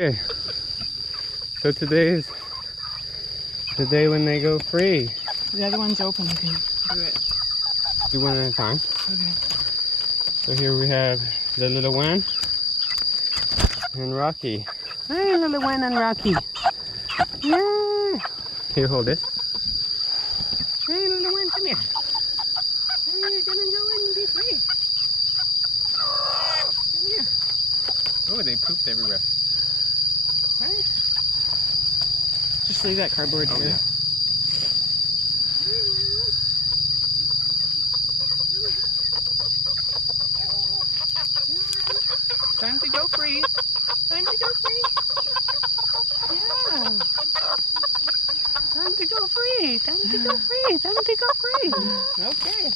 Okay, so today is the day when they go free. The other one's open. You can do it. Do one at a time. Okay. So here we have the little one and Rocky. Hey, little one and Rocky. Yeah. Here, hold this. Hey, little one, come here. Hey, you're gonna go in and be free. Come here. Oh, they pooped everywhere. Hey. Just leave that cardboard here. Yeah. Time to go free. Time to go free. Yeah. Time to go free. Time to go free. Time to go free. Okay.